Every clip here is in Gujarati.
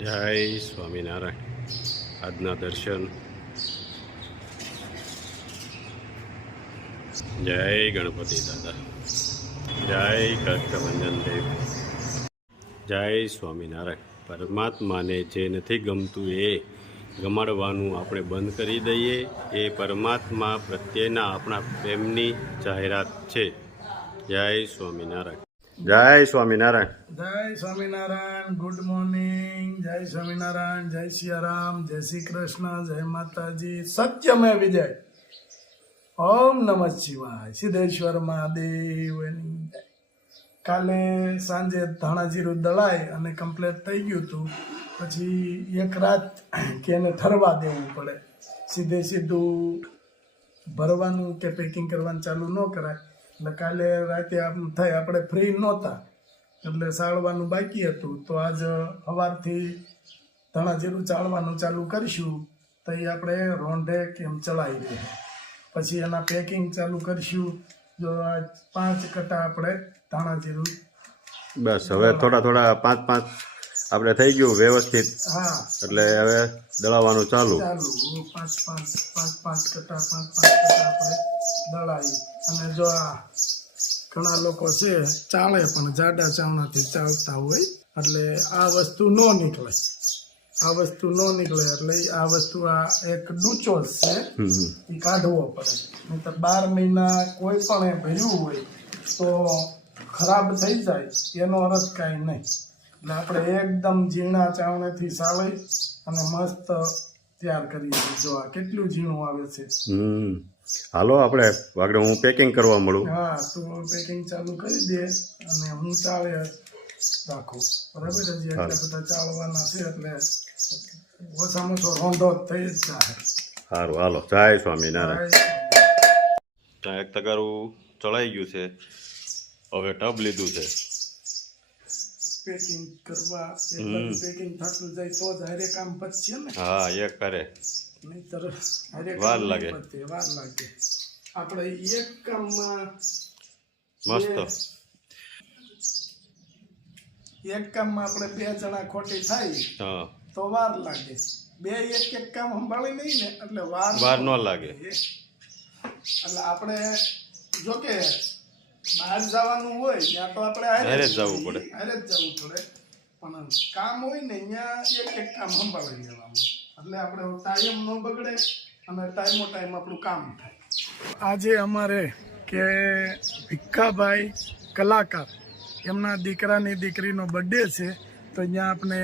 જય સ્વામિનારાયણ. આજના દર્શન. જય ગણપતિ દાદા. જય કષ્ટભંજન દેવ. જય સ્વામિનારાયણ. પરમાત્માને જે નથી ગમતું એ ગમાડવાનું આપણે બંધ કરી દઈએ. એ પરમાત્મા પ્રત્યેના આપણા પ્રેમની જાહેરાત છે. જય સ્વામિનારાયણ. જય સ્વામિનારાયણ. જય સ્વામિનારાયણ. Good morning. જય સ્વામિનારાયણ. જય સિયારામ. જય શ્રી કૃષ્ણ. જય માતાજી. સત્યમે વિજય. ઓમ નમઃ શિવાય. સિદ્ધેશ્વર મહાદેવની જય. કાલે સાંજે ધાણાજીરું દળાય અને કમ્પ્લીટ થઈ ગયું હતું. પછી એક રાત કે એને ઠરવા દેવું પડે. સીધું ભરવાનું કે પેકિંગ કરવાનું ચાલુ ન કરાય. એટલે કાલે રાતે આમ થાય આપણે ફ્રી નહોતા એટલે ચાળવાનું બાકી હતું. તો આજ સવારથી ધાણાજીરું ચાળવાનું ચાલુ કરીશું તો એ આપણે રોંઢે કેમ ચલાવી દે. પછી એના પેકિંગ ચાલુ કરીશું. જો આ 5 કટા આપણે ધાણાજીરું બસ હવે થોડા 5 આપણે થઈ ગયું વ્યવસ્થિત. હા, એટલે હવે દળાવવાનું ચાલુ. 5 કટા આપણે દળાવી. અને જો આ ઘણા લોકો છે ચાળે પણ જાડા ચાવણાથી ચાલતા હોય એટલે આ વસ્તુ ન નીકળે. એટલે આ વસ્તુ આ એક ડૂચો છે એ કાઢવો પડે. નહીં તો 12 મહિના કોઈ પણ ભર્યું હોય તો ખરાબ થઈ જાય એનો અર્થ કાંઈ નહીં. એટલે આપણે એકદમ ઝીણા ચાવણાથી ચાળી અને મસ્ત તૈયાર કરીએ. જો આ કેટલું ઝીણું આવે છે. હાલો આપણે આગળ હું પેકિંગ કરવા મળું. હા, તો પેકિંગ ચાલુ કરી દે અને હું ચાળે રાખું. બરાબર. હજી એટલા બધા ચાળવાના છે એટલે ઓછામાં ઓછો રોંધો થઈ જ જાય. સારું, હાલો. જય સ્વામિનારાયણ. ત્યાં એક તગારું ચડાઈ ગયું છે. હવે ટબ લીધું છે. પેકિંગ કરવા પેકિંગ થતું જાય તો જ હારે કામ પતશે ને. હા, એક કરે નહીતર હારે વાર કામ લાગે. નહીં પતે, વાર લાગે. આપણે એક કામમાં મસ્ત. આપણે 2 જણા ખોટી થાય હા, તો વાર લાગે. 2 એક કામ સંભાળી નહીં ને એટલે વાર ન લાગે. એટલે આપણે જો કે બહાર જવાનું હોય ત્યાં તો આપણે હારે જ જવું પડે. પણ કામ હોય ને ત્યાં એક કામ સંભાળી લેવાનું એટલે આપણે ટાઈમ ન બગડે અને ટાઈમો ટાઈમ આપણું કામ થાય. આજે અમારે કે ભીખાભાઈ કલાકાર એમના દીકરાની દીકરીનો બર્થડે છે તો અહીંયા આપણે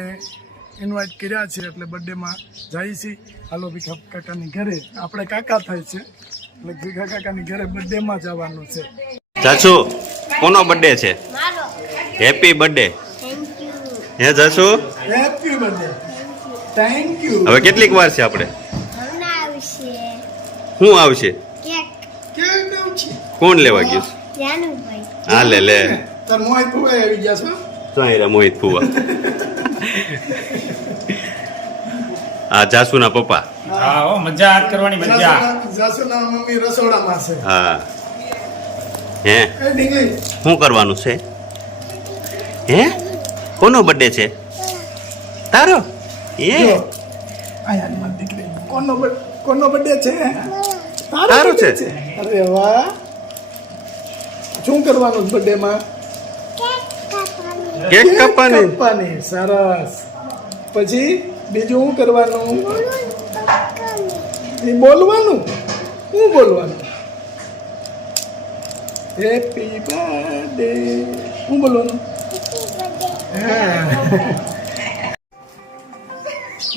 ઇન્વાઇટ કર્યા છે એટલે બર્થડેમાં જઈએ છીએ. હાલો ભીખા કાકાની ઘરે. આપણે કાકા થાય છે એટલે ભીખા કાકાની ઘરે બર્થડેમાં જવાનું છે. જાસુ, કોનો બર્થડે છે? Happy birthday. હે જાસુ, હેપી બર્થડે. Thank you. હવે કેટલીક વાર છે આપણે? શું આવશે? કોણ લેવા ગયું? હા, લે તાર મોહિત ફુવા આવી ગયા છો. સાંઈરા મોહિત ફુવા. આ જાસુના પપ્પા. હા, ઓ મજા કરવાની મજા. જાસુના મમ્મી રસોડામાં છે. હા. હે, એ ડીંગલી શું કરવાનું છે? હે, કોનો બર્થડે છે? તારો? એ આયા મારી દીકરી. કોનો બર્થડે છે? તારો છે. અરે વાહ. શું કરવાનું બર્થડે માં? કેક કાપવાની. સરસ. પછી બીજું શું કરવાનું? એ બોલવાનું. શું બોલવાનું? Happy birthday. શું બોલવાનું? હા.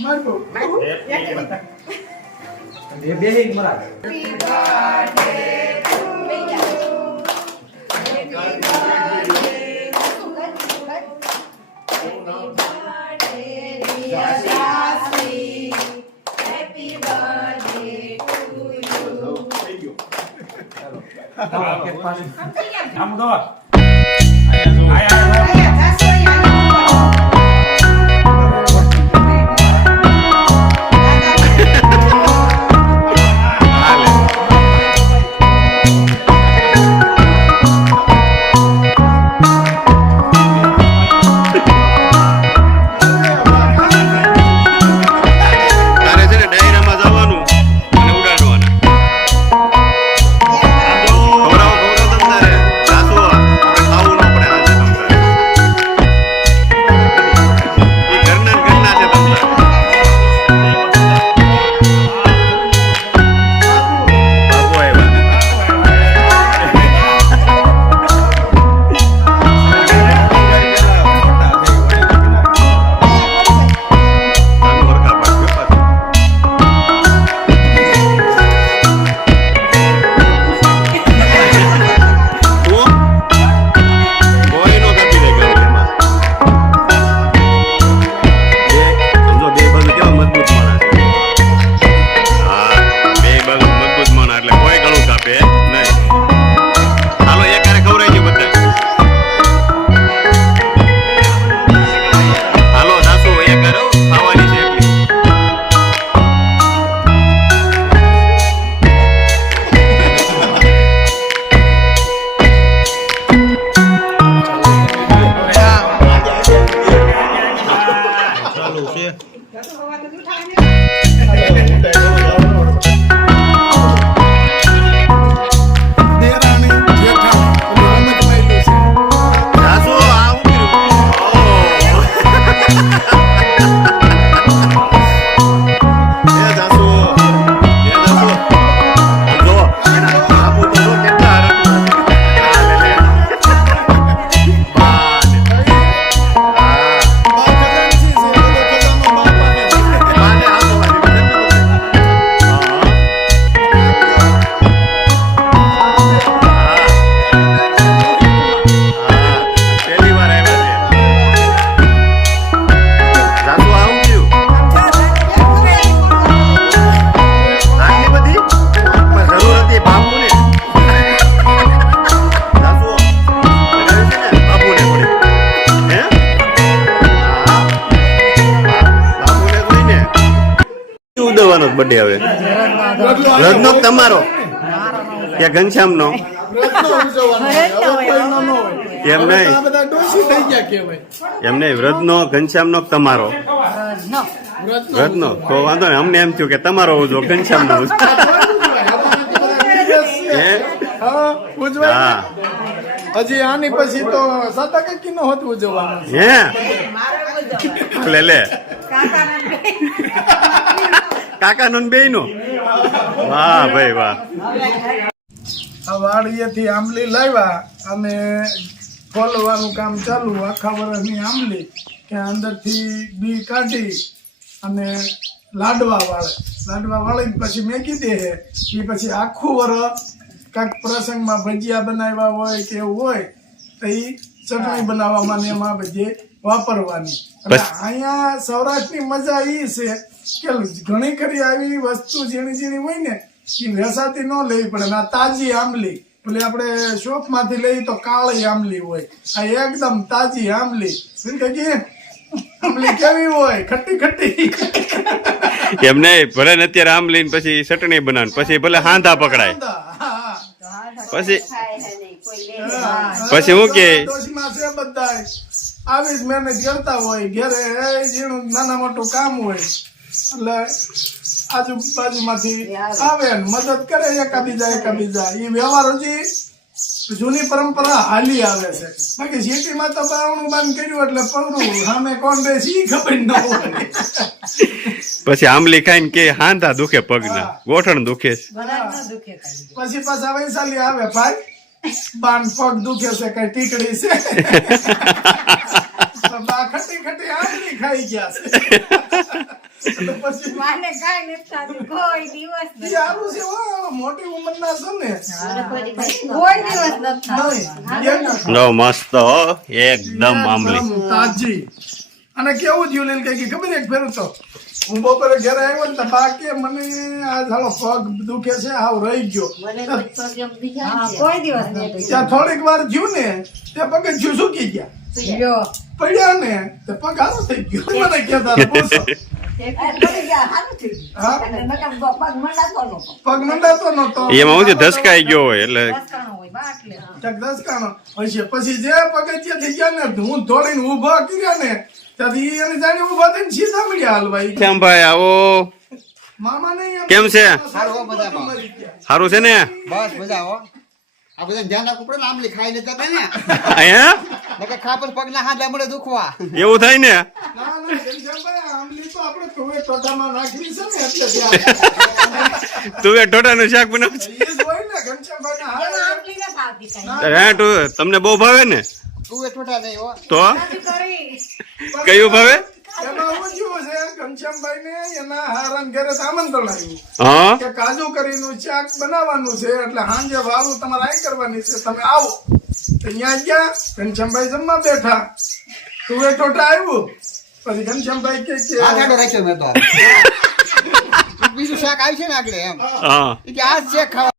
મારો આમ દો. દેરાણી જેઠાણી રમતભાઈ છે. જાસુ આ હું કર્યું? એ જાસુ જો આપું તો જો કેટલા હરખું. આ લે લે. બાને. હા. બા ખજાનચી છે, બધો ખજાનો બા પાસે છે. બાને હાથો વાળી. પહેલી વાર આવ્યા છે. જાસુ આ હું કર્યું? આટલી બધી પણ જરૂર હતી બાપુને. જાસુ લગાવી છે ને બાપુને થોડી. હે? હા. બાપુને જોઈને ઉદવવાનો બર્થડે હવે. રજનો તમારો કે ઘનશ્યામનો? વ્રતનો ઉજવવાનો હોય, હવે કોઈનો ન હોય. એમ નહીં. આ બધા ડોશી થઈ ગયા કહેવાય. એમ નહીં, વ્રતનો ઘનશ્યામનો કે તમારો? વ્રતનો વ્રતનો તો વાંધો નહીં, અમને એમ થયું કે તમારો ઉજવો ઘનશ્યામનો ઉજવો. હે? હા, ઉજવાય હા. ને. હજી આની પછી તો સાતા કાકી નો હોત ઉજવવાનું. હે લે લે કાકાનો ને બેયનો? વાહ ભાઈ વાહ. આ વાડીએથી આંબલી લાવ્યા અને ફોલવાનું કામ ચાલુ. આખા વર્ષની આંબલી કે અંદરથી બી કાઢી અને લાડવા વાળીને પછી મેકી દે એ પછી આખું વર્ષ કાંઈક પ્રસંગમાં ભજીયા બનાવ્યા હોય કે એવું હોય તો એ ચટણી બનાવવામાં ને એમાં બધે વાપરવાની. અને અહીંયા સૌરાષ્ટ્રની મજા એ છે કે ઘણી ખરી આવી વસ્તુ ઝીણી ઝીણી હોય ને એ વેસાતી ન લેવી પડે. આ તાજી આંબલી પેલી આપણે શોપ માંથી લઈ તો કાળી આંબલી હોય, આ એકદમ તાજી આંબલી. આંબલી કેવી હોય? ખટ્ટી ખટ્ટી. એમ નહીં, ભલે ને અત્યારે આમ લઈને પછી ચટણી બનાવ, પછી ભલે હાંધા પકડાય, હા. પછી પછી હું કે ડોશીમાં છે બધાય આવી જ મહેનત કરતા હોય. ઘરે ઝીણું નાના મોટું કામ હોય એટલે આજુબાજુમાંથી આવે ને મદદ કરે એકાબીજા. એ વ્યવહાર હજી જૂની પરંપરા હાલી આવે છે. બાકી સિટીમાં તો બાવણું બંધ કર્યું એટલે પગડું સામે કોણ બેસી ઈ ખબર ન હોય. પછી આંબલી ખાઈને કે હાંધા દુખે પગના, ગોઠણ દુખે છે. પછી પાછા વૈશાલી આવે, ભાઈ બાન પગ દુખે છે કઈ ટીકડી છે. બા ખટી ખટી આંબલી ખાઈ ગયા છે. એટલે પછી મને કાંઈ નથી થતું, કોઈ દિવસ નથી. ઈ હારું છે હો, મોટી ઉંમરના છે ને. કોઈ દિવસ નથી થતું. નહીં, નો મસ્ત હો, એકદમ આંબલી. એકદમ તાજી. અને કેવું થયું લીલ કઈ ખબર એક ફેરું તો હું બપોરે ઘરે આવ્યો ને તો બા કે મને આ સાલો પગ દુખે છે, આવ રહી ગયો. હા, કોઈ દિવસ નથી. ત્યાં થોડીક વાર થયું ને ત્યાં પગ થયું સુકી ગયા, લ્યો. પડ્યા ને તો પગ હારો થઈ ગયો. મને કહેતા હતા, પૂછો. હા? પગ મંડાતો નતો. એમાં હું છે ધસકાઈ ગયો હોય એટલે દસકાણો હોય બા એટલે. ક્યાંક દસકાનો હશે. પછી જે પગથિયા થઈ ગયા ને હું દોડીને ઊભા કર્યા ને ત્યાંથી એને જાણે ઊભા થઈને સીધા મળ્યા હાલવા. કેમ ભાઈ આવો? મામા નહીં કેમ છે? મરી ગયા. સારું છે ને? બસ મજા આવો. આ બધા ધ્યાન રાખવું પડે ને, આંબલી ખાઈ લેતા હતા ને અહીંયા નકર ખા પછી પગના હાથ મળે દુખવા. એવું થાય ને? ના, ઘનશ્યામભાઈ, આંબલી તો આપણે ટોવે ટોટામાં નાખી છે ને એટલે ત્યાં. તું એ ટોટાનું શાક બનાવ છે? ઈ જ હોય ને ઘનશ્યામભાઈના હાથ. આંબલી નથી આવતી કાંઈ. હે તું તમને બહુ ભાવે ને? તું એ છોટા નહીં હો. તો નથી કરી. કયું ભાવે? એમાં શું થયું છે ઘનશ્યામભાઈને એના હારાન ઘરે આમંત્રણ આવ્યું હા કે કાજુ કરીનું શાક બનાવવાનું છે એટલે સાંજે વાળું તમારે આઈ કરવાની છે, તમે આવો. તો ત્યાં ગયા, ઘનશ્યામભાઈ જમવા બેઠા, તું એ ટોટા આવ્યું. પછી ઘનશ્યામભાઈ કે આ ગાડો રાખ્યો મેં તો બીજું શાક આવી છે ને આગળ એમ હા ઈ કે આ જ છે ખાવા.